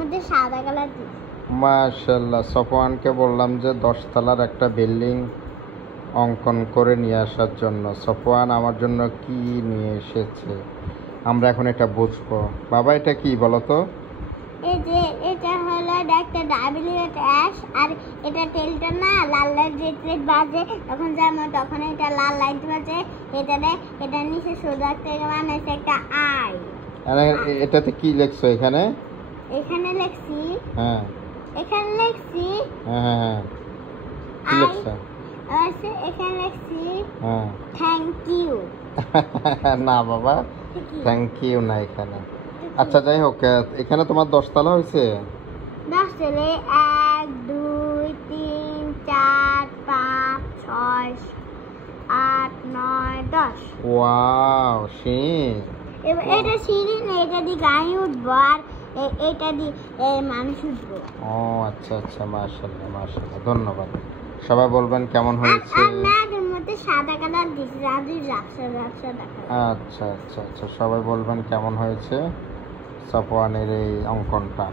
মধ্যে সাদা কালার দিই। মাশাআল্লাহ, সফওয়ানকে বললাম যে 10 তলার একটা বিল্ডিং অঙ্কন করে নিয়ে আসার জন্য। সফওয়ান আমার জন্য কি নিয়ে এসেছে আমরা এখন এটা বুঝবো। বাবা এটা কি বলো তো? এই যে এটা হলো একটা WH আর এটা তেলটা না লাল লাল যে বাজে তখন যেমন তখন এটা লাল লাইট বাজে এটা নিচে সোজা থেকে বানাইছে একটা আই। আরে এটাতে কি লেখছো এখানে? এখানে লেখছি হ্যাঁ এখানে লেখছি হ্যাঁ হ্যাঁ হ্যাঁ কি লেখছো? এখানে লেখছি হ্যাঁ থ্যাংক ইউ। না বাবা, থ্যাংক ইউ না এখানে। আচ্ছা যাই হোক, এখানে তোমার 10 তলা হয়েছে? 10 তলে 1 2 3 4 5 6 8 9 10। ওয়াও, সেই এটা সিঁড়ি না, এটা দিয়ে গাড়ি উঠবো আর এটা দিয়ে মানুষ উঠবো। ও আচ্ছা আচ্ছা, মাশাআল্লাহ মাশাআল্লাহ, ধন্যবাদ। সবাই বলবেন কেমন হয়েছে। আর ম্যাগের মধ্যে সাদা কালার দিয়েছি, রাজু রাখছে দেখা। আচ্ছা আচ্ছা আচ্ছা, সবাই বলবেন কেমন হয়েছে সফওয়ানের এই অঙ্কনটা।